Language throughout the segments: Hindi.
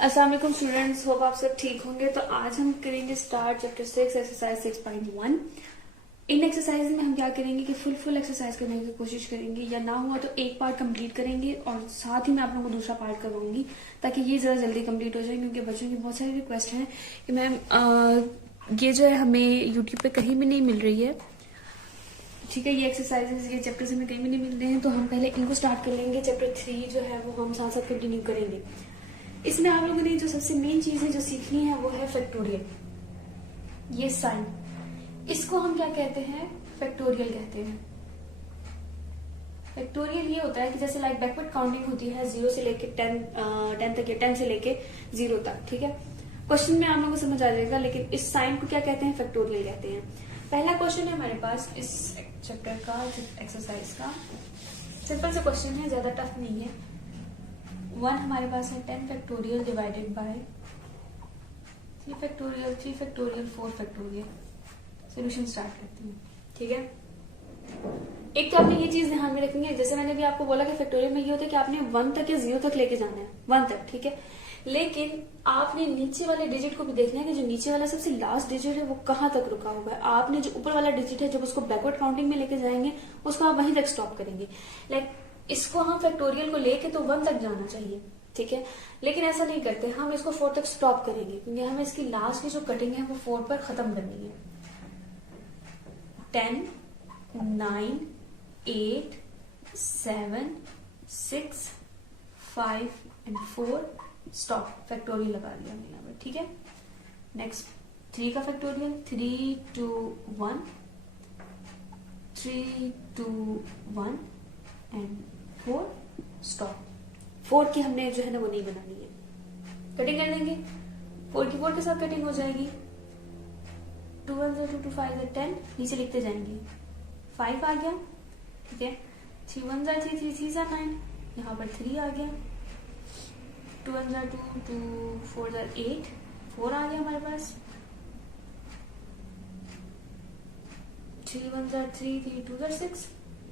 अस्सलाम वालेकुम स्टूडेंट्स, होप आप सब ठीक होंगे। तो आज हम करेंगे स्टार्ट चैप्टर 6 एक्सरसाइज 6.1। इन एक्सरसाइज में हम क्या करेंगे कि फुल एक्सरसाइज करने की कोशिश करेंगे, या ना हुआ तो एक पार्ट कंप्लीट करेंगे और साथ ही मैं आप लोगों को दूसरा पार्ट करवाऊंगी ताकि ये जरा जल्दी कंप्लीट हो जाए, क्योंकि बच्चों की बहुत सारी रिक्वेस्ट हैं कि मैम ये जो है हमें यूट्यूब पे कहीं भी नहीं मिल रही है। ठीक है, ये एक्सरसाइजेस ये चैप्टर्स हमें कहीं भी नहीं मिल रहे हैं, तो हम पहले इनको स्टार्ट कर लेंगे। चैप्टर 3 जो है वो हम साथ साथ कंटिन्यू करेंगे। इसमें आप लोगों ने जो सबसे मेन चीज है जो सीखनी है वो है फैक्टोरियल। ये साइन, इसको हम क्या कहते हैं? फैक्टोरियल कहते हैं। फैक्टोरियल ये होता है कि जैसे लाइक बैकवर्ड काउंटिंग होती है 0 से लेके 10 तक, या 10 से लेके 0 तक। ठीक है, क्वेश्चन में आप लोगों को समझ आ जाएगा, लेकिन इस साइन को क्या कहते हैं? फैक्टोरियल कहते हैं। पहला क्वेश्चन है हमारे पास इस चैप्टर का, एक्सरसाइज का। सिंपल सा क्वेश्चन है, ज्यादा टफ नहीं है। 1 हमारे पास है 10 factorial divided by 3 factorial 3 factorial 4 factorial. Solution start करते हैं। ठीक है, एक तो आपने ये चीज ध्यान में रखनी है, जैसे मैंने भी आपको बोला कि फैक्टोरियल में ये होता है कि आपने 1 तक या 0 तक लेके जाना है, 1 तक। ठीक है, लेकिन आपने नीचे वाले डिजिट को भी देखना है कि जो नीचे वाला सबसे लास्ट डिजिट है वो कहाँ तक रुका हुआ है। आपने जो ऊपर वाला डिजिट है जब उसको बैकवर्ड काउंटिंग में लेके जाएंगे उसको आप वहीं तक स्टॉप करेंगे। लाइक इसको हम फैक्टोरियल को लेके तो 1 तक जाना चाहिए। ठीक है, लेकिन ऐसा नहीं करते, हम इसको 4 तक स्टॉप करेंगे, क्योंकि हमें इसकी लास्ट की जो कटिंग है वो 4 पर खत्म करनी है। 10, 9, 8, 7, 6, 5 एंड 4 स्टॉप। फैक्टोरियल लगा लिया हमने यहाँ पर। ठीक है, नेक्स्ट 3 का फैक्टोरियल 3, 2, 1, 3, 2, 1 एंड 4 स्टॉप। 4 की हमने जो है ना वो नहीं बनानी है, कटिंग कर देंगे। 4 की 4 के साथ कटिंग हो जाएगी। 2 1 2 2 5 10, नीचे लिखते जाएंगे। 5 आ गया। ठीक है, 3 1 3 3 3 9, यहाँ पर 3 आ गया। 2 1 2 2 4 8, 4 आ गया हमारे पास। 3 1 3 3 2 6,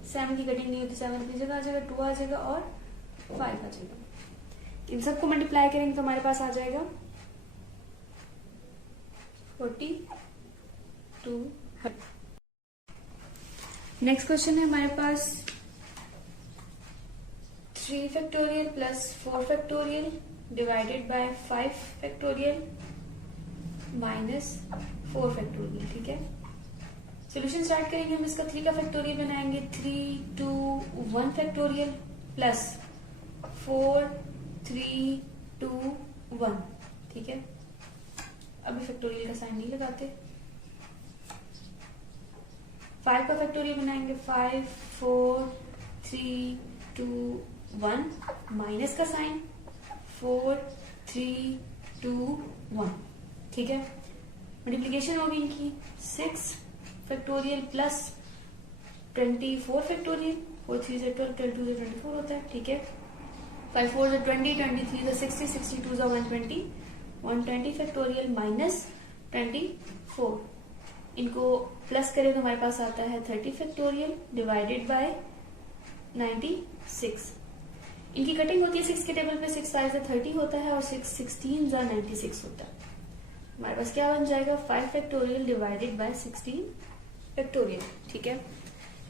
7 की कटिंग नहीं होती, 7 की जगह आ जाएगा 2 आ जाएगा और 5 आ जाएगा। इन सबको मल्टीप्लाई करेंगे तो हमारे पास आ जाएगा 42। नेक्स्ट क्वेश्चन है हमारे पास 3 factorial plus 4 factorial divided by 5 factorial minus 4 factorial. ठीक है, सोल्यूशन स्टार्ट करेंगे हम इसका। 3 का फैक्टोरियल बनाएंगे 3 2 1 फैक्टोरियल प्लस 4 3 2 1। ठीक है, अभी फैक्टोरियल का साइन नहीं लगाते। 5 का फैक्टोरियल बनाएंगे 5 4 3 2 1 माइनस का साइन 4 3 2 1। ठीक है, मल्टीप्लीकेशन होगी इनकी 6 फैक्टोरियल प्लस 24 फैक्टोरियल। 4 3 से 12, 12 2 से 24 होता है। ठीक है, 5 4 से 20, 23 से 60, 62 से 120, 120 फैक्टोरियल माइनस 24। इनको प्लस करें तो हमारे पास आता है 30 फैक्टोरियल डिवाइडेड बाय 96। इनकी कटिंग होती है 6 के टेबल पे, 6 5 से 30 होता है और 6 16 से 96 होता है। हमारे पास क्या बन जाएगा? 5 फैक्टोरियल डिवाइडेड बाय 16 फैक्टोरियल। ठीक है,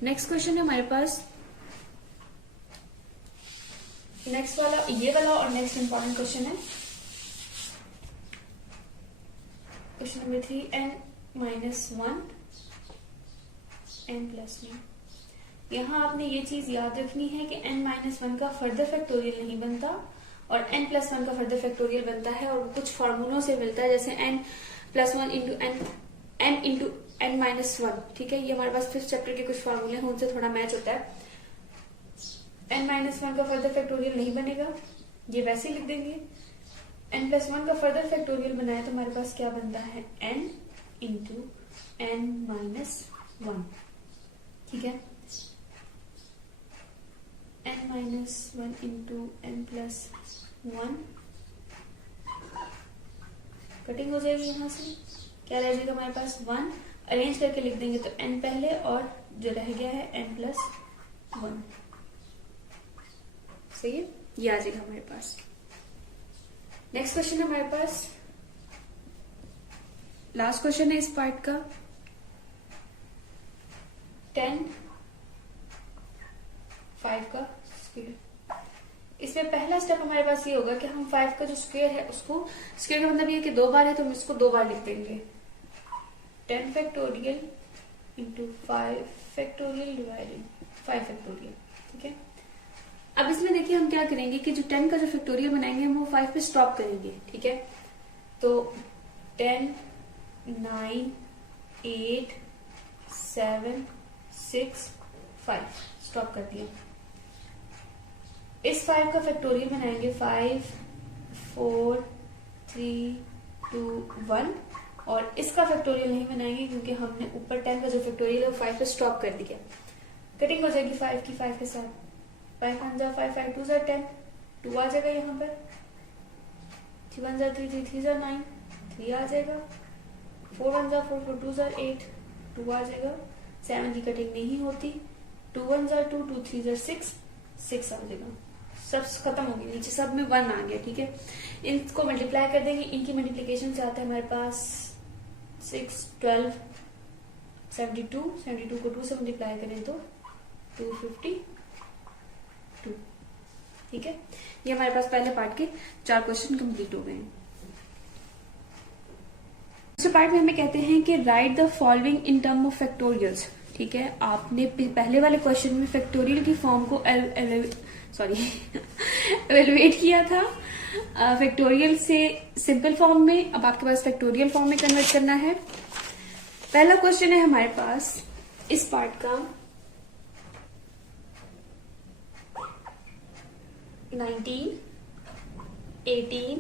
नेक्स्ट क्वेश्चन है हमारे पास, नेक्स्ट वाला ये वाला और नेक्स्ट इंपॉर्टेंट क्वेश्चन है question number 3 n minus 1 n plus 1। यहाँ आपने ये चीज याद रखनी है कि n माइनस 1 का फर्दर फैक्टोरियल नहीं बनता और n प्लस 1 का फर्दर फैक्टोरियल बनता है, और कुछ फार्मूलों से मिलता है, जैसे n plus 1 into n into n minus 1। ठीक है, ये हमारे पास 5th चैप्टर के कुछ फार्मूले हैं, उनसे थोड़ा मैच होता है। n माइनस 1 का फर्दर फैक्टोरियल नहीं बनेगा, ये वैसे ही लिख देंगे। n प्लस 1 का फर्दर फैक्टोरियल बनाया तो हमारे पास क्या बनता है? n into n minus 1। ठीक है, n minus 1 into n plus 1, cutting हो जाएगी। यहां से क्या रह जाएगा हमारे पास? 1 अरेंज करके लिख देंगे तो n पहले और जो रह गया है n प्लस 1। सही है, ये आ जाएगा हमारे पास। नेक्स्ट क्वेश्चन है हमारे पास, लास्ट क्वेश्चन है इस पार्ट का, 10 5 का स्क्वायर। इसमें पहला स्टेप हमारे पास ये होगा कि हम 5 का जो स्क्वायर है उसको, स्क्वायर का मतलब ये कि 2 बार है तो हम इसको 2 बार लिख देंगे, 10 factorial into 5 factorial divided 5 factorial. ठीक है, अब इसमें देखिए हम क्या करेंगे कि जो 10 का जो फैक्टोरियल बनाएंगे हम वो 5 पे स्टॉप करेंगे। ठीक है, तो 10 9 8 7 6 5 स्टॉप कर दिया। इस 5 का फैक्टोरियल बनाएंगे 5 4 3 2 1, और इसका फैक्टोरियल नहीं बनाएंगे क्योंकि हमने ऊपर 10 का जो फैक्टोरियल है वो 5 पे स्टॉप कर दिया। कटिंग हो जाएगी 5 की 5 के साथ, 5 1 जा 5 5 2 जा 10, 2 आ जाएगा यहाँ पर, 3 1 जा 3 3 3 जा 9, 3 आ जाएगा, 4 1 जा 4 4 2 जा 8, 2 आ जाएगा, 7 की कटिंग नहीं होती, 2 1 जा 2 2 3 जा 6 6 आ जाएगा, सब खत्म हो गया, नीचे सब में 1 आ गया। ठीक है, इनको मल्टीप्लाई कर देंगे, इनकी मल्टीप्लीकेशन से आता है हमारे पास 6 12 72, 72 को 2 से मल्टीप्लाई करें तो 252। ठीक है, ये हमारे पास पहले पार्ट के 4 क्वेश्चन कंप्लीट हो गए हैं। दूसरे पार्ट में हमें कहते हैं कि right the following in term of factorials. ठीक है, आपने पहले वाले क्वेश्चन में फैक्टोरियल की फॉर्म को एवेलुएट किया था फैक्टोरियल से सिंपल फॉर्म में, अब आपके पास फैक्टोरियल फॉर्म में कन्वर्ट करना है। पहला क्वेश्चन है हमारे पास इस पार्ट का 19 18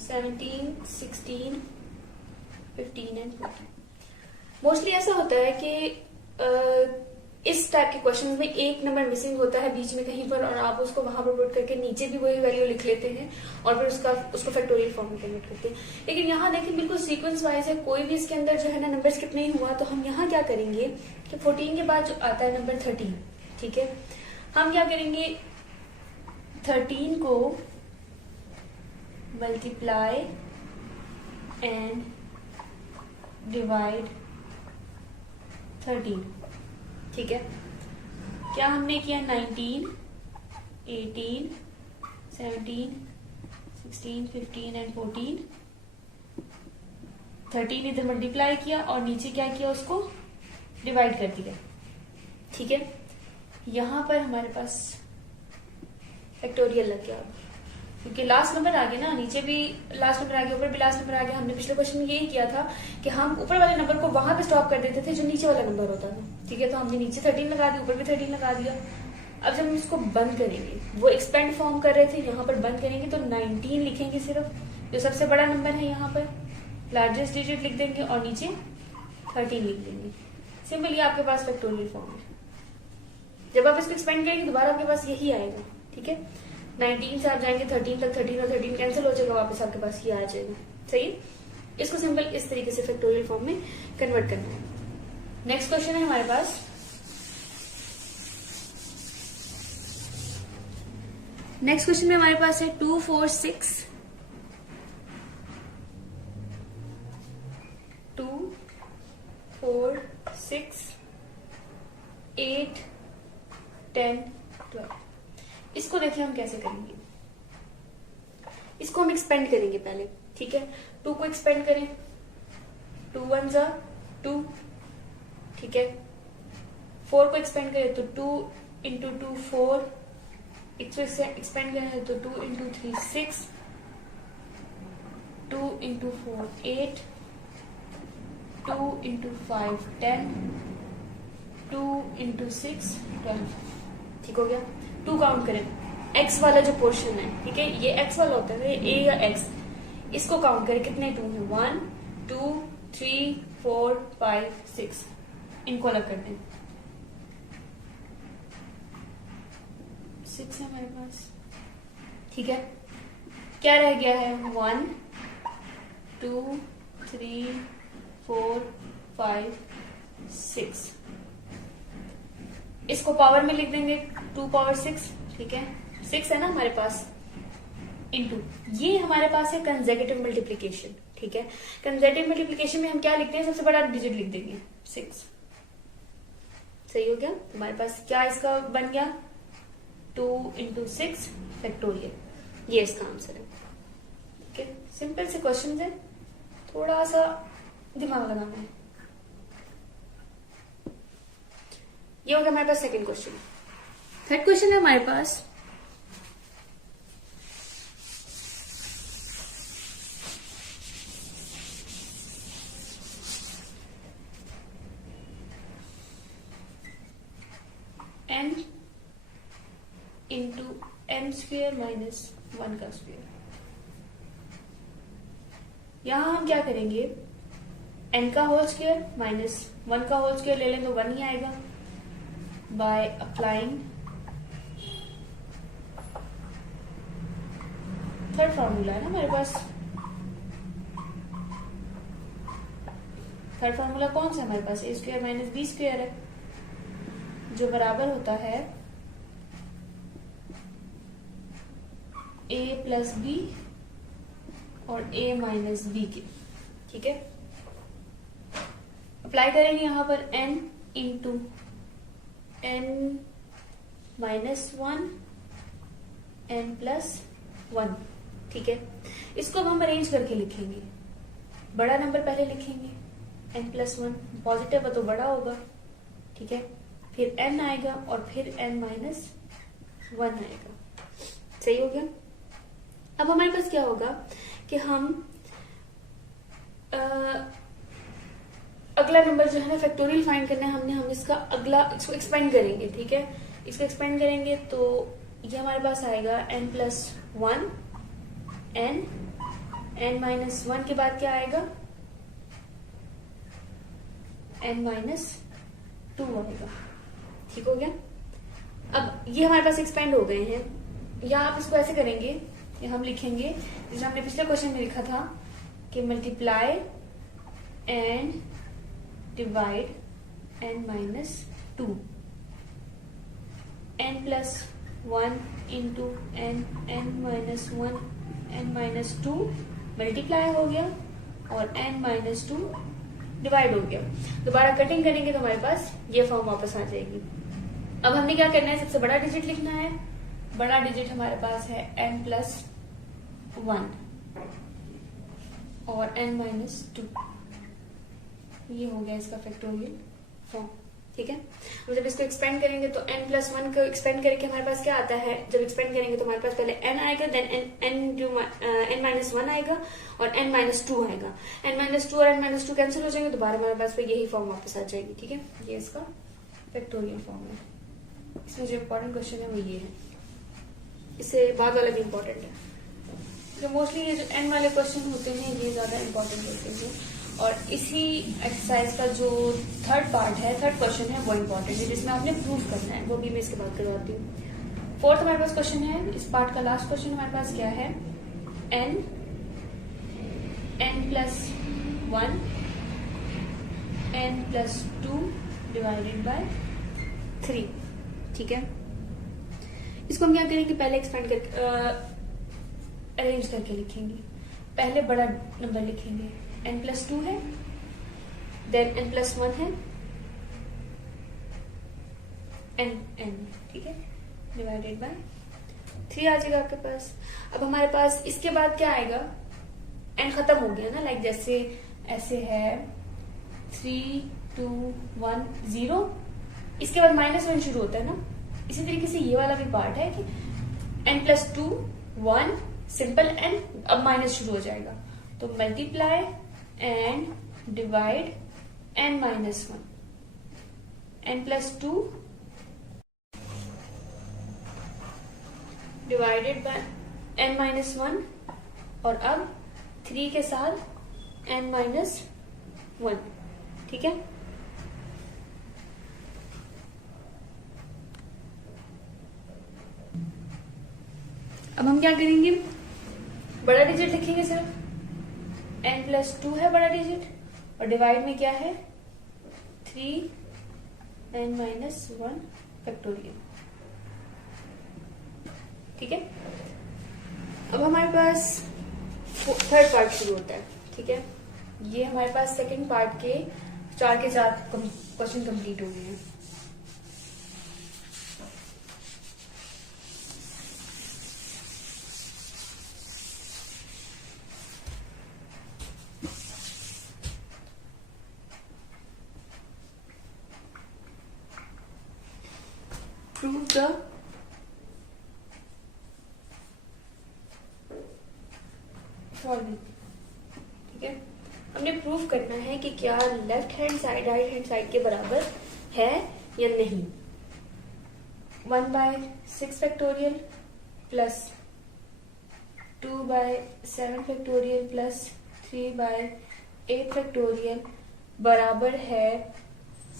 17 16 15 एंड 14। मोस्टली ऐसा होता है कि इस टाइप के क्वेश्चंस में एक नंबर मिसिंग होता है बीच में कहीं पर, और आप उसको वहां पर पुट करके नीचे भी वही वैल्यू लिख लेते हैं और फिर उसको फैक्टोरियल फॉर्म में कन्वर्ट करते हैं। लेकिन यहाँ देखिए बिल्कुल सीक्वेंस वाइज है, कोई भी इसके अंदर जो है ना नंबर स्किप नहीं हुआ। तो हम यहाँ क्या करेंगे कि 14 के बाद जो आता है नंबर 13, ठीक है, हम क्या करेंगे 13 को मल्टीप्लाई एंड डिवाइड 13। ठीक है, क्या हमने किया 19 18 17 16 15 एंड 14, 13 इधर मल्टीप्लाई किया और नीचे क्या किया उसको डिवाइड कर दिया। ठीक है, यहां पर हमारे पास फैक्टोरियल लग गया क्योंकि लास्ट नंबर आ गया ना, नीचे भी लास्ट नंबर आ गया, ऊपर भी लास्ट नंबर आ गया। हमने पिछले क्वेश्चन में यही किया था कि हम ऊपर वाले नंबर को वहां पे स्टॉप कर देते थे जो नीचे वाला नंबर होता था। ठीक है, तो हमने नीचे 13 लगा दिया, ऊपर भी 13 लगा दिया। अब जब हम इसको बंद करेंगे, वो एक्सपेंड फॉर्म कर रहे थे, यहाँ पर बंद करेंगे तो 19 लिखेंगे सिर्फ, जो सबसे बड़ा नंबर है यहाँ पर लार्जेस्ट डिजिट लिख देंगे और नीचे 13 लिख देंगे। सिंपल, ये आपके पास फैक्टोरियल फॉर्म है। जब आप इसको एक्सपेंड करेंगे दोबारा आपके पास यही आएगा। ठीक है, 19 से आप जाएंगे 13 तक, 13 और 13 कैंसिल हो जाएगा, वापस आपके पास ये आ जाएगा। सही, इसको सिंपल इस तरीके से फैक्टोरियल फॉर्म में कन्वर्ट करना है। नेक्स्ट क्वेश्चन है हमारे पास, नेक्स्ट क्वेश्चन में हमारे पास है 2 4 6 2 4 6 8 10 12। इसको देखिए हम कैसे करेंगे, इसको हम एक्सपेंड करेंगे पहले। ठीक है, 2 को एक्सपेंड करें, 2 1 जा 2। ठीक है, 4 को एक्सपेंड करें तो 2 इंटू 2 4, इसको एक्सपेंड करें तो 2 इंटू 3 6, 2 इंटू 4 8, 2 इंटू 5 10, 2 इंटू 6 12। ठीक हो गया, 2 काउंट करें, x वाला जो पोर्शन है, ठीक है, ये x वाला होता है, a या x, इसको काउंट करें कितने 2 है, 1 2 3 4 5 6, इनको अलग कर दें, 6 है हमारे पास। ठीक है, क्या रह गया है 1 2 3 4 5 6, इसको पावर में लिख देंगे 2 पावर 6। ठीक है, 6 है ना हमारे पास, इनटू, ये हमारे पास है कंसेक्यूटिव मल्टीप्लीकेशन, ठीक है। कंसेक्यूटिव मल्टीप्लीकेशन में हम क्या लिखते हैं, सबसे बड़ा डिजिट लिख देंगे 6, सही हो गया। हमारे पास क्या इसका बन गया 2 × 6 फैक्टोरियल, ये इसका आंसर है। ठीक है, सिंपल से क्वेश्चन है, थोड़ा सा दिमाग लगाना है। ये हो गया हमारे पास सेकंड क्वेश्चन। थर्ड क्वेश्चन है हमारे पास n × m² - 1 का स्क्वायर। यहां हम क्या करेंगे, n का होल स्क्वायर माइनस 1 का होल स्क्वायर ले लें तो 1 ही आएगा, बाय अप्लाइंग थर्ड फॉर्मूला है ना हमारे पास। थर्ड फॉर्मूला कौन सा है हमारे पास, a² - b² है, जो बराबर होता है a + b और a - b के, ठीक है। अप्लाई करेंगे यहां पर n × n - 1 n + 1, ठीक है। इसको अब हम अरेंज करके लिखेंगे, बड़ा नंबर पहले लिखेंगे n + 1, पॉजिटिव है तो बड़ा होगा, ठीक है, फिर n आएगा और फिर n - 1 आएगा, सही हो गया। अब हमारे पास क्या होगा कि हम अगला नंबर जो है ना फैक्टोरियल फाइंड करना है, हम इसका इसको एक्सपेंड करेंगे, ठीक है। इसको एक्सपेंड करेंगे तो ये हमारे पास आएगा n + 1 n - 1 के बाद क्या आएगा n - 2 आएगा, ठीक हो गया। अब ये हमारे पास एक्सपेंड हो गए हैं, या आप इसको ऐसे करेंगे कि हम लिखेंगे जैसे हमने पिछले क्वेश्चन में लिखा था कि multiply and divide n - 2 n + 1 × n - 2 multiply हो गया और n - 2 डिवाइड हो गया। दोबारा कटिंग करेंगे तो हमारे पास ये फॉर्म वापस आ जाएगी। अब हमने क्या करना है, सबसे बड़ा डिजिट लिखना है। बड़ा डिजिट हमारे पास है n + 1 और n - 2, ये हो गया इसका फैक्टोरियल फॉर्म, ठीक है। तो जब इसको एक्सपेंड करेंगे तो n + 1 को एक्सपेंड करके हमारे पास क्या आता है, जब एक्सपेंड करेंगे तो हमारे पास पहले n आएगा, देन n - 1 आएगा और n - 2 आएगा। n - 2 और n - 2 कैंसिल हो जाएंगे, दोबारा हमारे पास फिर यही फॉर्म वापस आ जाएगी, ठीक है। ये इसका फैक्टोरियल फॉर्म है। इसमें जो इम्पोर्टेंट क्वेश्चन है वो ये है, इससे बाद वाला भी इम्पोर्टेंट है। तो मोस्टली ये जो n वाले क्वेश्चन होते हैं ये ज्यादा इम्पोर्टेंट होते हैं, और इसी एक्सरसाइज का जो थर्ड पार्ट है, थर्ड क्वेश्चन है, वो इम्पोर्टेंट है, जिसमें आपने प्रूफ करना है, वो भी मैं इसके बाद करवाती हूँ। फोर्थ हमारे पास क्वेश्चन है, इस पार्ट का लास्ट क्वेश्चन हमारे पास क्या है, n + 1 n + 2 डिवाइडेड बाय 3, ठीक है। इसको हम क्या करेंगे, पहले एक्सपेंड करके अरेंज करके लिखेंगे। पहले बड़ा नंबर लिखेंगे, n + 2 है, देन n + 1 है, n, ठीक है, डिवाइडेड बाय 3 आ जाएगा आपके पास। अब हमारे पास इसके बाद क्या आएगा, n खत्म हो गया ना, लाइक जैसे ऐसे है 3 2 1 0, इसके बाद -1 शुरू होता है ना, इसी तरीके से ये वाला भी पार्ट है कि n + 2 1 सिंपल n, अब माइनस शुरू हो जाएगा, तो multiply and divide n - 1 n + 2 divided by n - 1 और अब 3 के साथ n - 1, ठीक है। अब हम क्या करेंगे, बड़ा डिजिट लिखेंगे सिर्फ, n + 2 है बड़ा डिजिट, और डिवाइड में क्या है 3 n - 1 फैक्टोरियल, ठीक है। अब हमारे पास थर्ड पार्ट शुरू होता है, ठीक है। ये हमारे पास सेकंड पार्ट के 4 के 4 क्वेश्चन कंप्लीट हो गए हैं। प्रूव द फॉलोइंग, ठीक है। हमने प्रूव करना है कि क्या left hand side right hand side के बराबर है या नहीं। 1/6 factorial plus 2/7 factorial plus 3/8 factorial बराबर है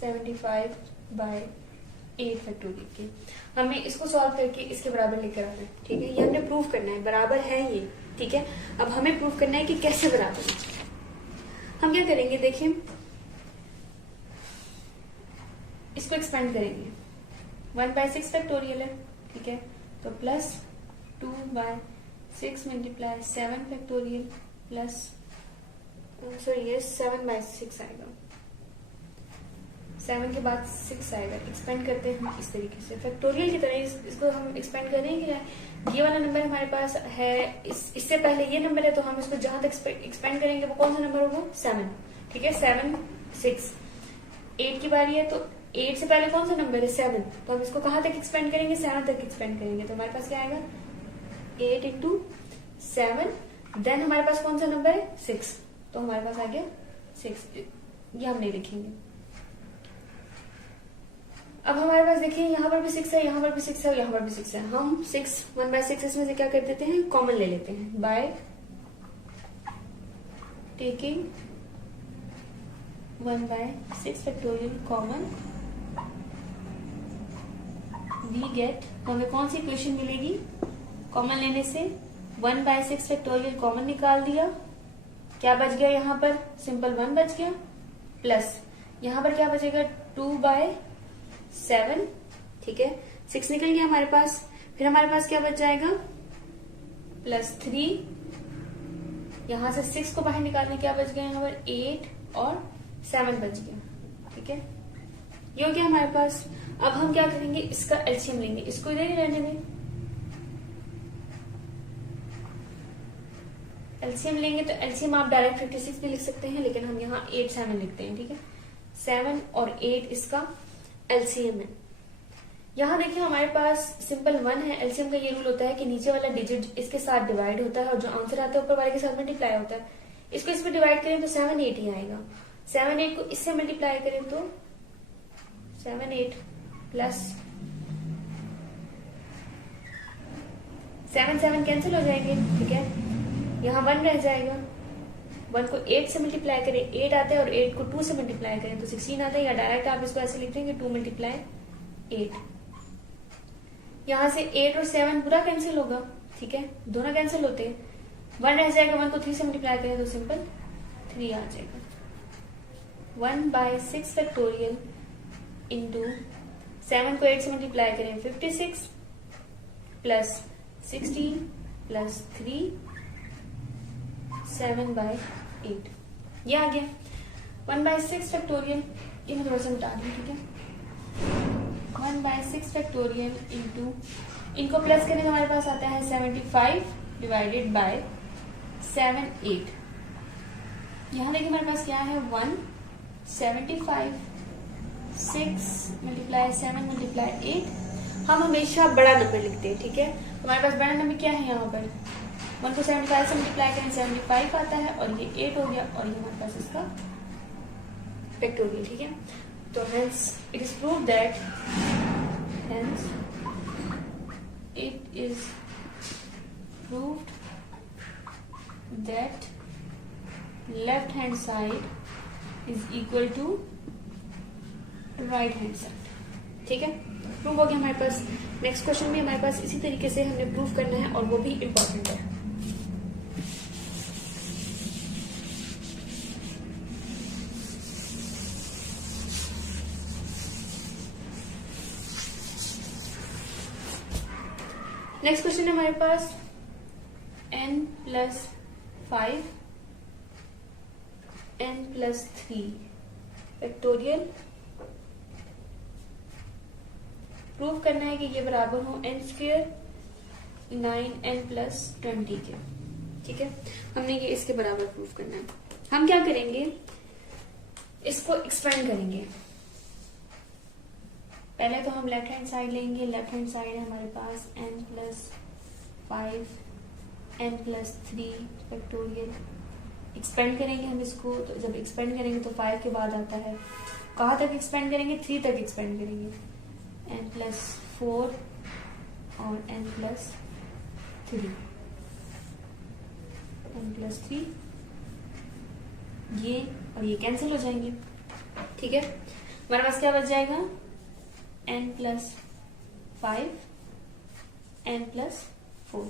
75/8 फैक्टोरियल के। हमें इसको सॉल्व करके इसके बराबर लेकर आना है, ठीक है। ये हमने प्रूव करना है, बराबर है ये, ठीक है। अब हमें प्रूव करना है कि कैसे बराबर है। हम क्या करेंगे, देखिए इसको एक्सपेंड करेंगे। 1/6 फैक्टोरियल है, ठीक है, तो plus 2/6 multiply 7 factorial plus sorry ये 7/6 आएगा, 7 के बाद 6 आएगा। एक्सपेंड करते हैं हम इस तरीके से फैक्टोरियल की तरह इसको हम एक्सपेंड करेंगे। ये वाला नंबर हमारे पास है, इससे पहले ये नंबर है, तो हम इसको जहां तक एक्सपेंड करेंगे वो कौन सा नंबर होगा, 7, ठीक है। 7 6 8 की बारी है, तो 8 से पहले कौन सा नंबर है, 7, तो हम इसको कहां तक एक्सपेंड करेंगे, 7 तक एक्सपेंड करेंगे। तो हमारे पास क्या आएगा, 8 × 7, देन हमारे पास कौन सा नंबर है, 6, तो हमारे पास आ गया 6। ये हम नहीं लिखेंगे। अब हमारे पास देखिए यहाँ पर भी 6 है, यहाँ पर भी 6 है, यहाँ पर भी 6 है। हम 1/6 इसमें से क्या कर देते हैं, कॉमन ले लेते हैं। By taking 1/6 factorial common we get, हमें कौन सी इक्वेशन मिलेगी, कॉमन लेने से 1/6 फैक्टोरियल कॉमन निकाल दिया, क्या बच गया, यहाँ पर सिंपल 1 बच गया, प्लस यहाँ पर क्या बचेगा, 2/7, ठीक है। 6 निकल गया हमारे पास, फिर हमारे पास क्या बच जाएगा, प्लस 3, यहां से 6 को बाहर निकालने क्या बच गया, यहाँ पर 8 और 7 बच गया, ठीक है। ये हो गया हमारे पास। अब हम क्या करेंगे, इसका एलसीएम लेंगे, इसको इधर ही रहने दें। एलसीएम लेंगे तो एलसीएम आप डायरेक्ट 56 भी लिख सकते हैं, लेकिन हम यहाँ 8 7 लिखते हैं, ठीक है। 7 और 8 इसका एलसीएम है। यहाँ देखिए हमारे पास सिंपल 1 है। एलसीएम का ये रूल होता है कि नीचे वाला डिजिट इसके साथ डिवाइड होता है और जो आंसर आता है ऊपर वाले के साथ मल्टीप्लाई होता है। इसको इसमें डिवाइड करें तो 7 8 ही आएगा। 7 8 को इससे मल्टीप्लाई करें तो 7 8 प्लस 7 7 कैंसिल हो जाएंगे, ठीक है। यहाँ 1 रह जाएगा। 1 को 8 से मल्टीप्लाई करें, 8 आता है, और 8 को 2 से मल्टीप्लाई करें तो 16 आता है। या डायरेक्ट आप इसको ऐसे लिख देंगे 2 × 8। यहां से 8 और 7 पूरा कैंसिल होगा, ठीक है, दोनों कैंसिल होते हैं। 1 रह जाएगा, 1 को 3 से मल्टीप्लाई करें तो सिंपल 3 आ जाएगा। 1/6 फैक्टोरियल इंटू 7 को 8 से मल्टीप्लाई करें 56 प्लस 16 प्लस 3 7/8, ये आ गया। 1/6 फैक्टोरियल, ये मैं थोड़ा सा मिटा दूं, ठीक है। 1/6 फैक्टोरियल इंटू, इनको प्लस करने का हमारे पास आता है 75 डिवाइडेड बाय 7 8। यहाँ देखिए हमारे पास क्या है, 1 75 6 मल्टीप्लाई 7 मल्टीप्लाई 8। हम हमेशा बड़ा नंबर लिखते हैं, ठीक है। हमारे पास बड़ा नंबर क्या है, यहाँ पर 1 को 75 से मल्टीप्लाई करें 75 आता है, और ये 8 हो गया, और ये हमारे पास इसका फैक्टोरियल, ठीक है। तो hence it is proved that hence it is proved that left hand side is equal to right hand side, ठीक है। प्रूव हो गया हमारे पास। नेक्स्ट क्वेश्चन भी हमारे पास इसी तरीके से हमने प्रूव करना है, और वो भी इम्पोर्टेंट है। नेक्स्ट क्वेश्चन है हमारे पास plus 5 n plus 3 factorial. Prove करना है कि ये बराबर हो n स्क्वायर 9n प्लस 20 के। ठीक है, हमने ये इसके बराबर प्रूव करना है। हम क्या करेंगे, इसको एक्सपेंड करेंगे। पहले तो हम लेफ्ट हैंड साइड लेंगे। लेफ्ट हैंड साइड है हमारे पास n plus 5 n plus 3 factorial. Expand करेंगे हम इसको, तो जब एक्सपेंड करेंगे तो 5 के बाद आता है, कहाँ तक एक्सपेंड करेंगे, 3 तक एक्सपेंड करेंगे, n प्लस 4 और n प्लस 3, n प्लस 3, ये और ये कैंसिल हो जाएंगे। ठीक है, हमारे पास क्या बच जाएगा, n plus 5 n plus 4।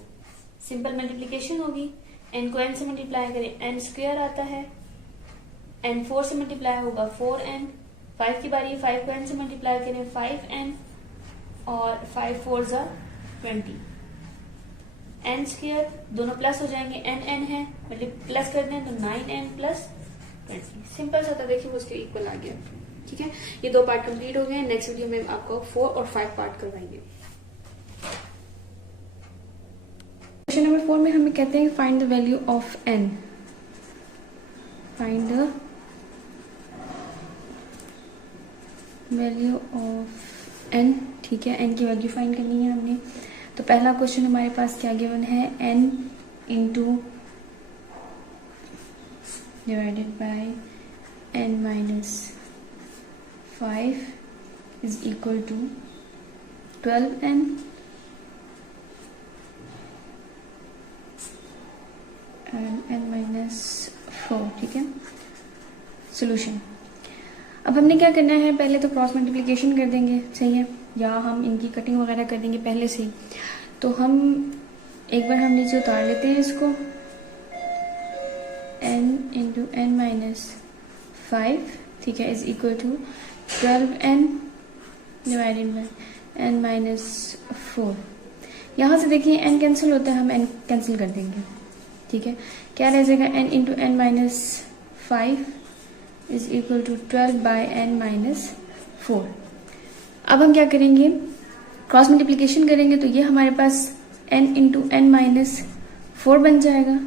Simple multiplication होगी, n को n से मल्टीप्लाई करें n स्क्वायर आता है, n 4 से मल्टीप्लाई होगा 4n, 5 की बारी है, 5 को n से मल्टीप्लाई करें 5n और 5 4 जा 20, n स्क्वायर दोनों प्लस हो जाएंगे, n है प्लस कर दें तो 9n प्लस 20। सिंपल सा था, देखिए वो उसके इक्वल आ गया। ठीक है, ये 2 पार्ट कंप्लीट हो गए। नेक्स्ट वीडियो में आपको 4 और 5 पार्ट करवाएंगे। क्वेश्चन नंबर 4 में हमें कहते हैं find the value of n। Find the value of n। ठीक है, n की वैल्यू फाइंड करनी है हमने। तो पहला क्वेश्चन हमारे पास क्या गिवन है, n into divided by n minus 5 is equal to 12n and n minus 4। ठीक है, सोल्यूशन। अब हमने क्या करना है, पहले तो क्रॉस मल्टीप्लिकेशन कर देंगे, सही है, या हम इनकी कटिंग वगैरह कर देंगे पहले से ही। तो हम एक बार हम नीचे उतार लेते हैं इसको, n इंटू n माइनस 5, ठीक है, is equal to 12n divided by n minus 4। यहाँ से देखिए n कैंसिल होता है, हम n कैंसिल कर देंगे। ठीक है, क्या रह जाएगा, n into n minus 5 is equal to 12 by n minus 4। अब हम क्या करेंगे, क्रॉस मल्टीप्लिकेशन करेंगे, तो ये हमारे पास n इंटू n माइनस 4 बन जाएगा,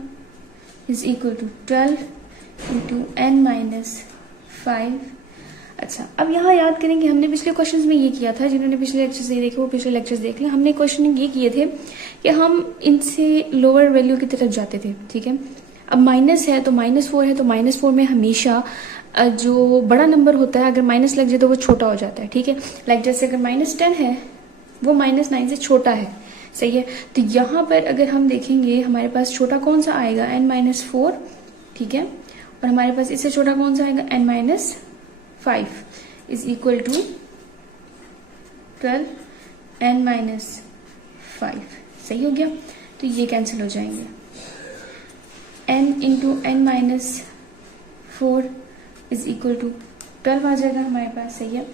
is equal to 12 into n minus 5। अच्छा, अब यहाँ याद करेंगे, हमने पिछले क्वेश्चंस में ये किया था, जिन्होंने पिछले लेक्चर्स नहीं देखे वो पिछले लेक्चर्स देख लें। हमने क्वेश्चन ये किए थे कि हम इनसे लोअर वैल्यू की तरफ जाते थे। ठीक है, अब माइनस है तो -4 है, तो -4 में हमेशा जो बड़ा नंबर होता है, अगर माइनस लग जाए तो वो छोटा हो जाता है। ठीक है, लाइक जैसे अगर -10 है वो -9 से छोटा है, सही है। तो यहाँ पर अगर हम देखेंगे हमारे पास छोटा कौन सा आएगा, n माइनस 4। ठीक है, और हमारे पास इससे छोटा कौन सा आएगा, n minus 5 is equal to 12 n minus 5। सही हो गया, तो ये कैंसिल हो जाएंगे, n into n minus 4 is equal to 12 आ जाएगा हमारे पास। सही है,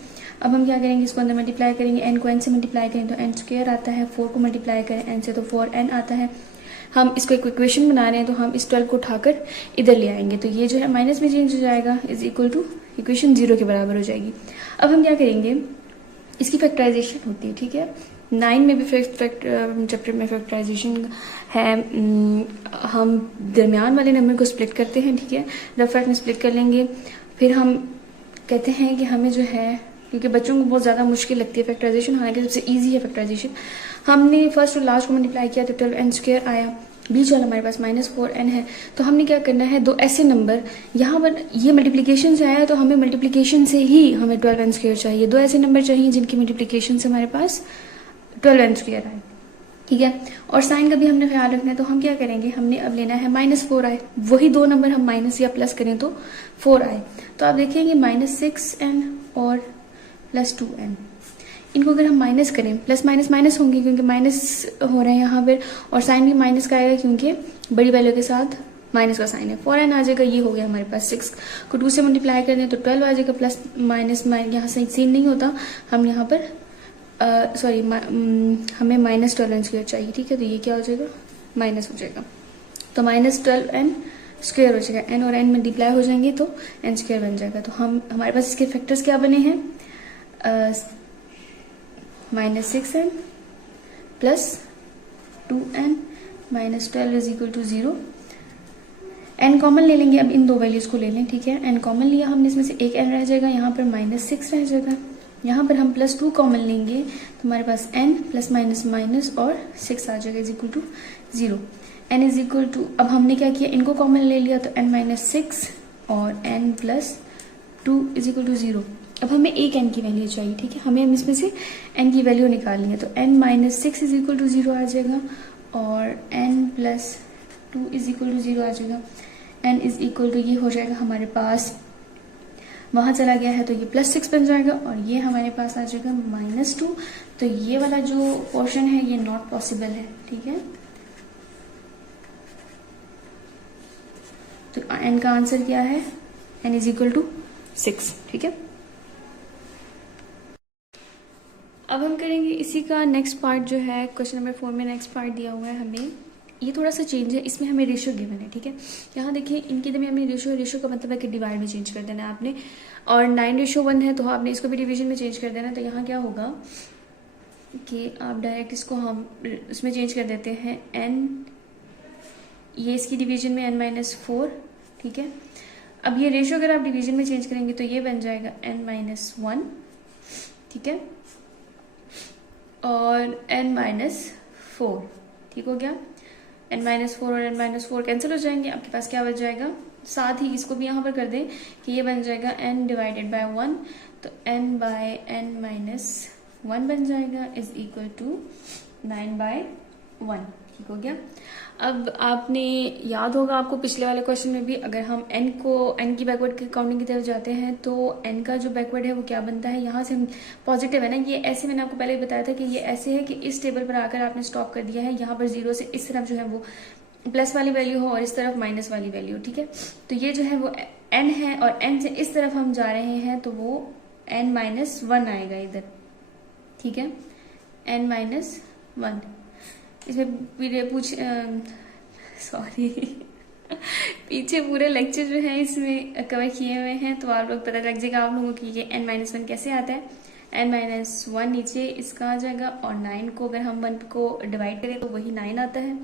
अब हम क्या करेंगे, इसको अंदर मल्टीप्लाई करेंगे, n को n से मल्टीप्लाई करें तो n स्क्वायर आता है, 4 को मल्टीप्लाई करें n से तो 4n आता है। हम इसको एक इक्वेशन बना रहे हैं, तो हम इस 12 को उठाकर इधर ले आएंगे, तो ये जो है माइनस में चेंज हो जाएगा, इज इक्वल टू इक्वेशन 0 के बराबर हो जाएगी। अब हम क्या करेंगे, इसकी फैक्टराइजेशन होती है। ठीक है, 9 में भी चैप्टर में फैक्टराइजेशन है। हम दरमियान वाले नंबर को स्प्लिट करते हैं। ठीक है, रफ फैक्ट में स्प्लिट कर लेंगे, फिर हम कहते हैं कि हमें जो है, क्योंकि बच्चों को बहुत ज़्यादा मुश्किल लगती है फैक्टराइजेशन, हालांकि सबसे इजी है फैक्टराइजेशन। हमने फर्स्ट और लास्ट को मल्टीप्लाई किया तो 12n स्क्वायर आया, बीच वाला हमारे पास -4n है। तो हमने क्या करना है, दो ऐसे नंबर, यहाँ पर ये मल्टीप्लिकेशन से आया तो हमें मल्टीप्लिकेशन से ही हमें 12n स्क्वायर चाहिए। दो ऐसे नंबर चाहिए जिनकी मल्टीप्लिकेशन से हमारे पास 12n स्क्वायर आए। ठीक है, और साइन का भी हमने ख्याल रखना है, तो हम क्या करेंगे, हमने अब लेना है -4 आए, वही दो नंबर हम माइनस या प्लस करें तो 4 आए। तो आप देखेंगे -6n और +2n, इनको अगर हम माइनस करें, प्लस माइनस माइनस होंगे क्योंकि माइनस हो रहे हैं यहाँ पर, और साइन भी माइनस का आएगा क्योंकि बड़ी वैल्यू के साथ माइनस का साइन है। 4n आ जाएगा, ये हो गया हमारे पास। 6 को 2 से मल्टीप्लाई कर दें तो 12 आ जाएगा, प्लस माइनस यहाँ से सीन नहीं होता, हम यहाँ पर हमें -12n स्क्वायर चाहिए। ठीक है, तो ये क्या हो जाएगा, माइनस हो जाएगा। तो -12n स्क्वायर हो जाएगा, n और n मल्टीप्लाई हो जाएंगे तो n स्क्वायर बन जाएगा। तो हमारे पास इसके फैक्टर्स क्या बने हैं, -6n plus 2n minus 12 is equal to 0। n common ले लेंगे, अब इन दो वैल्यूज को ले लें, ठीक है। n कॉमन लिया हमने, इसमें से एक n रह जाएगा, यहाँ पर -6 रह जाएगा। यहाँ पर हम +2 कॉमन लेंगे तो हमारे पास n प्लस माइनस माइनस और 6 आ जाएगा is equal to 0। n is equal to, अब हमने क्या किया, इनको कॉमन ले लिया तो n माइनस 6 और n plus 2 is equal to 0। अब हमें एक n की वैल्यू चाहिए, ठीक है, हमें इसमें से n की वैल्यू निकालनी है। तो n minus 6 is equal to 0 आ जाएगा और n plus 2 is equal to 0 आ जाएगा। n इज इक्वल टू, ये हो जाएगा हमारे पास, वहां चला गया है तो ये +6 बन जाएगा और ये हमारे पास आ जाएगा -2। तो ये वाला जो पोर्शन है ये नॉट पॉसिबल है, ठीक है। तो n का आंसर क्या है, n इज इक्वल टू 6, ठीक है। अब हम करेंगे इसी का नेक्स्ट पार्ट जो है, क्वेश्चन नंबर 4 में नेक्स्ट पार्ट दिया हुआ है हमें। ये थोड़ा सा चेंज है, इसमें हमें रेशियो गिवन है, ठीक है। यहाँ देखिए इनके में हमें रेशियो का मतलब है कि डिवाइड में चेंज कर देना है आपने, और 9:1 है तो आपने इसको भी डिवीजन में चेंज कर देना है। तो यहाँ क्या होगा कि आप डायरेक्ट इसको हम उसमें चेंज कर देते हैं, n, ये इसकी डिवीजन में n-4, ठीक है। अब ये रेशियो अगर आप डिवीजन में चेंज करेंगे तो ये बन जाएगा n-1, ठीक है, और n-4, ठीक हो गया। n-4 और n-4 कैंसिल हो जाएंगे, आपके पास क्या बच जाएगा। साथ ही इसको भी यहाँ पर कर दें कि ये बन जाएगा n डिवाइडेड बाय 1, तो n बाय n-1 बन जाएगा इज इक्वल टू 9/1, ठीक हो गया। अब आपने याद होगा आपको पिछले वाले क्वेश्चन में भी, अगर हम n की बैकवर्ड की काउंटिंग की तरफ जाते हैं तो n का जो बैकवर्ड है वो क्या बनता है, यहाँ से हम पॉजिटिव है ना, ये ऐसे, मैंने आपको पहले बताया था कि ये ऐसे है कि इस टेबल पर आकर आपने स्टॉप कर दिया है, यहाँ पर 0 से इस तरफ जो है वो प्लस वाली वैल्यू हो और इस तरफ माइनस वाली वैल्यू, ठीक है। तो ये जो है वो n है और n से इस तरफ हम जा रहे हैं तो वो n-1 आएगा इधर, ठीक है, n-1। इसमें पीछे पूरे लेक्चर जो है इसमें कवर किए हुए हैं, तो आप लोग पता लग जाएगा आप लोगों की ये n-1 कैसे आता है। n-1 नीचे इसका आ जाएगा और 9 को अगर हम 1 को डिवाइड करें तो वही 9 आता है।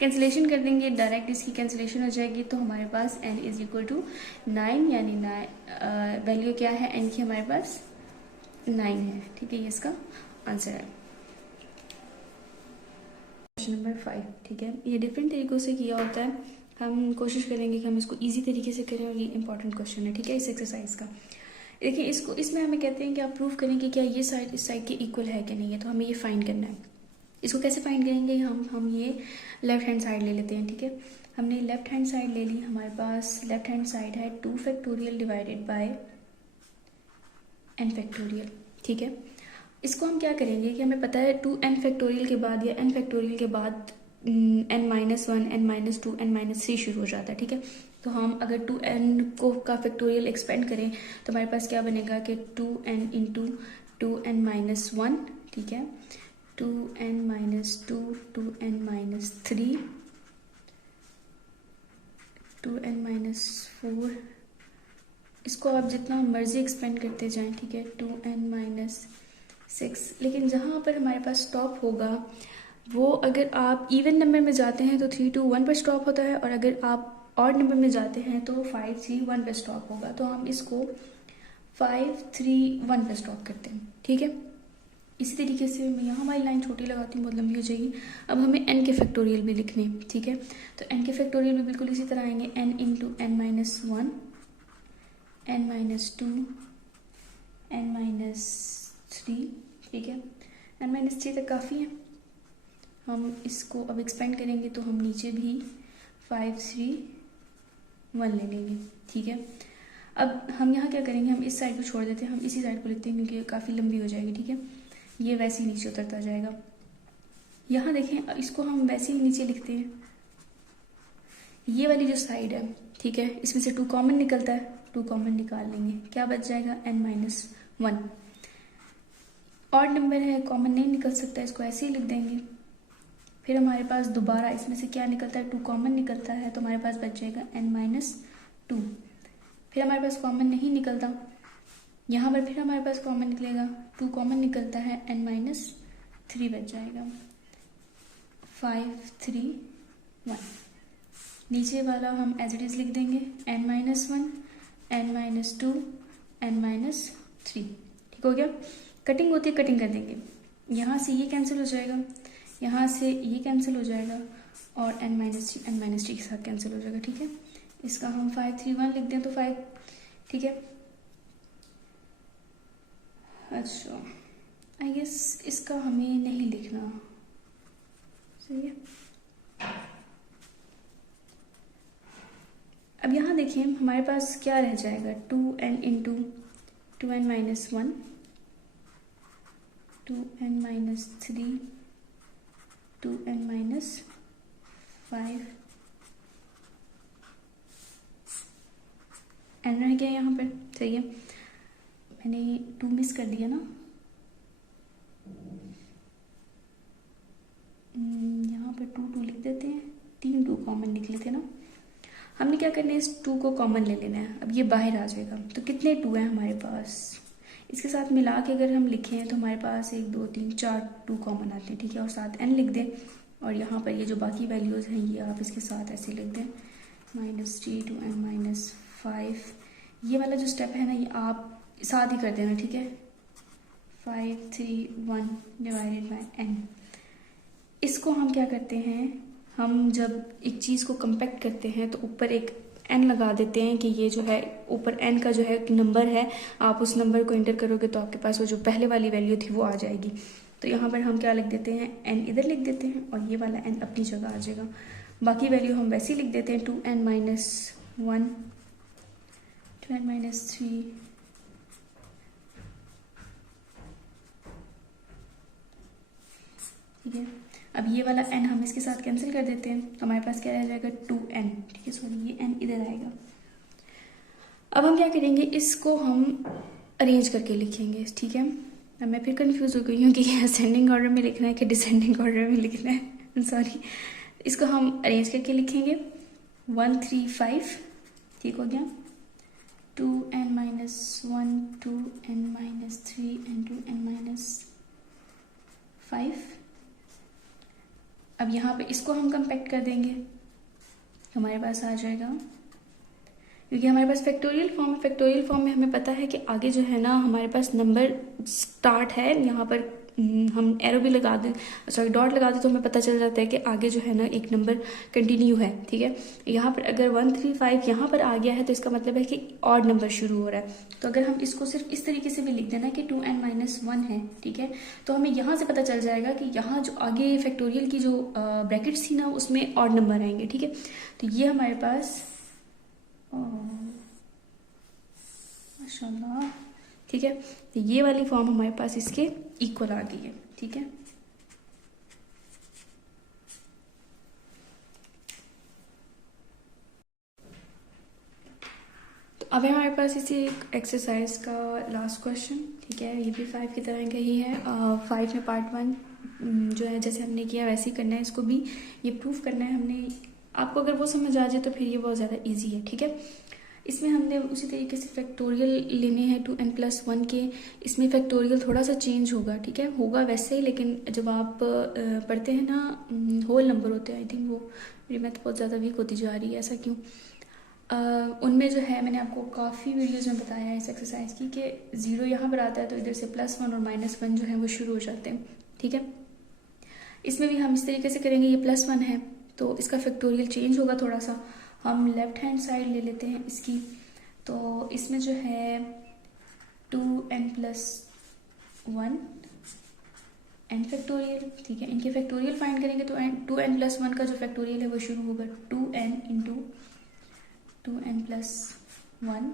कैंसिलेशन कर देंगे, डायरेक्ट इसकी कैंसिलेशन हो जाएगी, तो हमारे पास n इज इक्वल टू 9, यानी वैल्यू क्या है n की, हमारे पास 9 है, ठीक है। ये इसका आंसर है। क्वेश्चन नंबर 5, ठीक है, ये डिफरेंट तरीकों से किया होता है, हम कोशिश करेंगे कि हम इसको इजी तरीके से करें और ये इंपॉर्टेंट क्वेश्चन है, ठीक है, इस एक्सरसाइज का। देखिए इसमें हमें कहते हैं कि आप प्रूव करें कि क्या ये साइड इस साइड के इक्वल है कि नहीं है, तो हमें ये फाइंड करना है। इसको कैसे फाइंड करेंगे, हम ये लेफ्ट हैंड साइड ले लेते हैं, ठीक है। हमने लेफ्ट हैंड साइड ले ली, हमारे पास लेफ्ट हैंड साइड है 2 factorial divided by n factorial, ठीक है। इसको हम क्या करेंगे कि हमें पता है 2n फैक्टोरियल के बाद या n फैक्टोरियल के बाद n-1, n-2, n-3 शुरू हो जाता है, ठीक है। तो हम अगर 2n को का फैक्टोरियल एक्सपेंड करें तो हमारे पास क्या बनेगा कि 2n इंटू 2n-1, ठीक है, 2n-2, 2n-3, 2n-4, इसको आप जितना मर्जी एक्सपेंड करते जाएं, ठीक है, 2n-6। लेकिन जहाँ पर हमारे पास स्टॉप होगा वो, अगर आप इवन नंबर में जाते हैं तो 3, 2, 1 पर स्टॉप होता है, और अगर आप ऑड नंबर में जाते हैं तो 5, 3, 1 पर स्टॉप होगा। तो हम इसको 5, 3, 1 पर स्टॉप करते हैं, ठीक है। इसी तरीके से मैं यहाँ हमारी लाइन छोटी लगाती हूँ, बहुत लंबी हो जाएगी। अब हमें n के फैक्टोरियल भी लिखने, ठीक है, तो n के फैक्टोरियल भी बिल्कुल इसी तरह आएंगे, n into n-1, n-2, n-3, ठीक है, n-3 तक काफ़ी है। हम इसको अब एक्सपेंड करेंगे तो हम नीचे भी 5, 3, 1 ले लेंगे, ठीक है। अब हम यहाँ क्या करेंगे, हम इस साइड को छोड़ देते हैं, हम इसी साइड को लिखते हैं क्योंकि काफ़ी लंबी हो जाएगी, ठीक है। ये वैसे ही नीचे उतरता जाएगा। यहाँ देखें, इसको हम वैसे ही नीचे लिखते हैं। ये वाली जो साइड है, ठीक है, इसमें से 2 कॉमन निकलता है, 2 कॉमन निकाल लेंगे, क्या बच जाएगा n-1। ऑड नंबर है, कॉमन नहीं निकल सकता, इसको ऐसे ही लिख देंगे। फिर हमारे पास दोबारा इसमें से क्या निकलता है, 2 कॉमन निकलता है, तो हमारे पास बच जाएगा n-2। फिर हमारे पास कॉमन नहीं निकलता, यहाँ पर फिर हमारे पास कॉमन निकलेगा, 2 कॉमन निकलता है, n-3 बच जाएगा। 5 3 1। नीचे वाला हम एज इट इज लिख देंगे, n-1 n-2 n-3। ठीक हो गया। कटिंग होती है, कटिंग कर देंगे, यहाँ से ये कैंसिल हो जाएगा, यहाँ से ये कैंसिल हो जाएगा, और n-3 n-3 के साथ कैंसिल हो जाएगा। ठीक है, इसका हम 5 3 1 लिख दें तो 5। ठीक है, अच्छा आई गेस इसका हमें नहीं लिखना, सही है। अब यहाँ देखिए हमारे पास क्या रह जाएगा, 2n into 2n-1 2n-3 2n-5 n रह गया यहाँ पे, सही है। मैंने 2 मिस कर दिया ना, यहाँ पे 2 लिख देते हैं, 3 2 कॉमन निकले थे ना। हमने क्या करना है, इस 2 को कॉमन ले लेना है। अब ये बाहर आ जाएगा, तो कितने 2 हैं हमारे पास, इसके साथ मिला के अगर हम लिखें तो हमारे पास 1 2 3 4 2 कॉमन आते हैं। ठीक है, और साथ n लिख दें, और यहाँ पर ये जो बाकी वैल्यूज़ हैं ये आप इसके साथ ऐसे लिख दें, -3 2n-5। ये वाला जो स्टेप है ना, ये आप साथ ही कर देना। ठीक है, 5 3 1 डिवाइडेड बाय n। इसको हम क्या करते हैं, हम जब एक चीज़ को कंपैक्ट करते हैं तो ऊपर एक n लगा देते हैं कि ये जो है ऊपर n का जो है नंबर है, आप उस नंबर को एंटर करोगे तो आपके पास वो जो पहले वाली वैल्यू थी वो आ जाएगी। तो यहाँ पर हम क्या लिख देते हैं, n इधर लिख देते हैं और ये वाला n अपनी जगह आ जाएगा। बाकी वैल्यू हम वैसे ही लिख देते हैं, 2n-1 2n-3 ठीक है। अब ये वाला n हम इसके साथ कैंसिल कर देते हैं, तो हमारे पास क्या रह जाएगा, 2n। ठीक है, सॉरी ये n इधर आएगा। अब हम क्या करेंगे, इसको हम अरेंज करके लिखेंगे। ठीक है, अब मैं फिर कंफ्यूज हो गई हूँ कि असेंडिंग ऑर्डर में लिखना है कि डिसेंडिंग ऑर्डर में लिखना है, सॉरी। इसको हम अरेंज करके लिखेंगे, 1 3 5। ठीक हो गया, 2n-1 2n-3 and 2n-5। अब यहाँ पे इसको हम कंपैक्ट कर देंगे, हमारे पास आ जाएगा, क्योंकि हमारे पास फैक्टोरियल फॉर्म है। फैक्टोरियल फॉर्म में हमें पता है कि आगे जो है ना हमारे पास नंबर स्टार्ट है, यहाँ पर हम एरो भी लगा दें, सॉरी डॉट लगा दें, तो हमें पता चल जाता है कि आगे जो है ना एक नंबर कंटिन्यू है। ठीक है, यहाँ पर अगर 1 3 5 यहाँ पर आ गया है तो इसका मतलब है कि ऑड नंबर शुरू हो रहा है। तो अगर हम इसको सिर्फ इस तरीके से भी लिख देना कि 2n-1 है, ठीक है, तो हमें यहाँ से पता चल जाएगा कि यहाँ जो आगे फैक्टोरियल की जो ब्रैकेट्स थी ना उसमें ऑड नंबर आएंगे। ठीक है, तो ये हमारे पास माशाल्लाह, ठीक है, तो ये वाली फॉर्म हमारे पास इसके इक्वल आ गई है। ठीक है, तो अब हमारे पास इसी एक एक्सरसाइज का लास्ट क्वेश्चन। ठीक है, ये भी 5 की तरह का ही है। 5 में पार्ट 1 जो है जैसे हमने किया वैसे ही करना है, इसको भी ये प्रूफ करना है हमने। आपको अगर वो समझ आ जाए तो फिर ये बहुत ज़्यादा इजी है। ठीक है, इसमें हमने उसी तरीके से फैक्टोरियल लेने हैं 2n+1 के। इसमें फैक्टोरियल थोड़ा सा चेंज होगा। ठीक है, होगा वैसे ही, लेकिन जब आप पढ़ते हैं ना होल नंबर होते हैं, आई थिंक वो मेरी मैथ बहुत ज़्यादा वीक होती जा रही है, ऐसा क्यों? उनमें जो है मैंने आपको काफ़ी वीडियोज़ में बताया है इस एक्सरसाइज की कि 0 यहाँ पर आता है तो इधर से +1 और -1 जो है वो शुरू हो जाते हैं। ठीक है, इसमें भी हम इस तरीके से करेंगे, ये +1 है तो इसका फैक्टोरियल चेंज होगा थोड़ा सा। हम लेफ्ट हैंड साइड ले लेते हैं इसकी, तो इसमें जो है 2n+1 n फैक्टोरियल। ठीक है, इनके फैक्टोरियल फाइंड करेंगे तो 2n+1 का जो फैक्टोरियल है वो शुरू होगा 2n इंटू 2n+1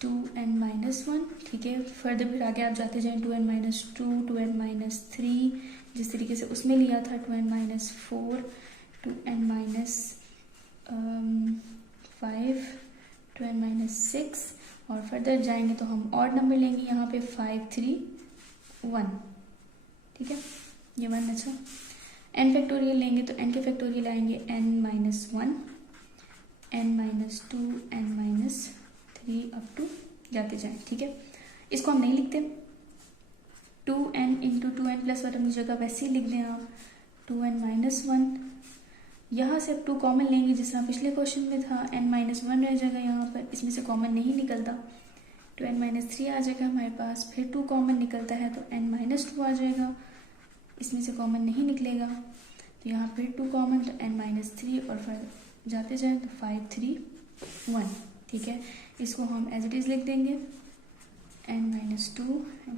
2n-1। ठीक है, फर्दर फिर आगे आप जाते जाएं 2n-2 2n-3, जिस तरीके से उसमें लिया था 2n-4 2n-5 2n-6, और फर्दर जाएंगे तो हम ऑड नंबर लेंगे यहाँ पे 5 3 1। ठीक है, ये 1। अच्छा, n फैक्टोरियल लेंगे तो n के फैक्टोरियल आएंगे n-1, n-2, n-3 up to जाते जाएं, ठीक है। इसको हम नहीं लिखते, 2n इंटू 2n प्लस 1 अपनी जगह वैसे ही लिख दें आप, 2n-1। यहाँ से अब 2 कॉमन लेंगे जिस तरह पिछले क्वेश्चन में था, n-1 रह जाएगा यहाँ पर, इसमें से कॉमन नहीं निकलता, 2n-3 आ जाएगा हमारे पास। फिर 2 कॉमन निकलता है तो n-2 आ जाएगा, इसमें से कॉमन नहीं निकलेगा, तो यहाँ फिर 2 कॉमन तो n-3 और फिर जाते जाएं तो 5, 3, 1, ठीक है। इसको हम एज इट इज लिख देंगे, n-2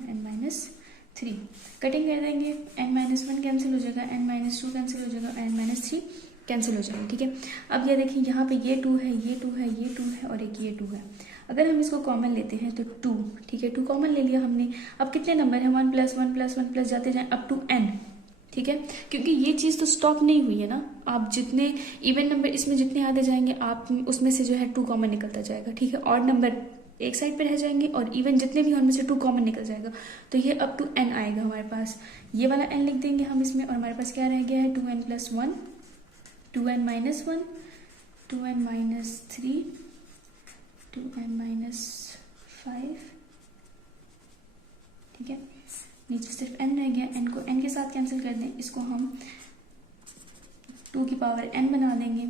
एंड n-3, कटिंग कर देंगे, n-1 कैंसिल हो जाएगा, n-2 कैंसिल हो जाएगा, n-3 कैंसिल हो जाएगा, ठीक है। अब ये देखिए यहाँ पे ये 2 है, ये 2 है, ये 2 है और एक ये 2 है। अगर हम इसको कॉमन लेते हैं तो 2, ठीक है, 2 कॉमन ले लिया हमने। अब कितने नंबर है, 1 + 1 + 1 प्लस जाते जाएं अप टू n, ठीक है, क्योंकि ये चीज़ तो स्टॉप नहीं हुई है ना। आप जितने इवन नंबर इसमें जितने आते जाएंगे आप उसमें से जो है 2 कॉमन निकलता जाएगा, ठीक है। ऑड नंबर एक साइड पे रह जाएंगे और इवन जितने भी उनमें से 2 कॉमन निकल जाएगा, तो ये अप टू n आएगा हमारे पास। ये वाला n लिख देंगे हम इसमें, और हमारे पास क्या रह गया है, 2n + 1, 2n-1, 2n-3, 2n-5, ठीक है। नीचे सिर्फ n रह गया, n को n के साथ कैंसिल कर दें, इसको हम 2 की पावर n बना देंगे,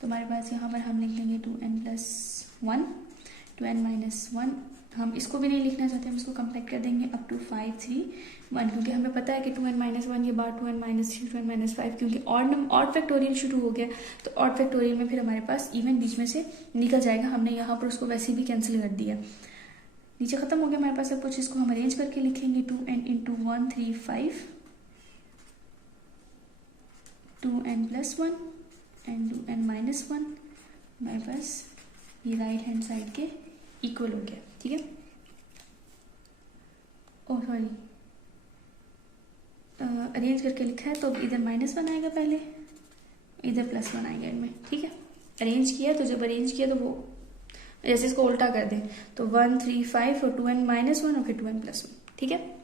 तो हमारे पास यहाँ पर हम लिख देंगे 2n + 1, 2n-1। हम इसको भी नहीं लिखना चाहते, हम इसको कंप्लीट कर देंगे अप टू 5, 3, 1, क्योंकि हमें पता है कि 2n-1 के बाद 2n-3, 2n-5, क्योंकि ऑड फैक्टोरियल शुरू हो गया, तो ऑड फैक्टोरियल में फिर हमारे पास इवन बीच में से निकल जाएगा। हमने यहाँ पर उसको वैसे भी कैंसिल कर दिया, नीचे खत्म हो गया हमारे पास सब कुछ। इसको हम अरेंज करके लिखेंगे, 2n into 1, 3, 5, 2n + 1 and 2n-1, हमारे पास ये राइट हैंड साइड के इक्वल हो गया, ठीक है। ओह सॉरी, अरेंज करके लिखा है तो इधर -1 आएगा पहले, इधर +1 आएगा इनमें, ठीक है। अरेंज किया तो जब अरेंज किया तो वो जैसे इसको उल्टा कर दें तो 1, 3, 5 और 2n-1 और फिर 2n + 1, ठीक है।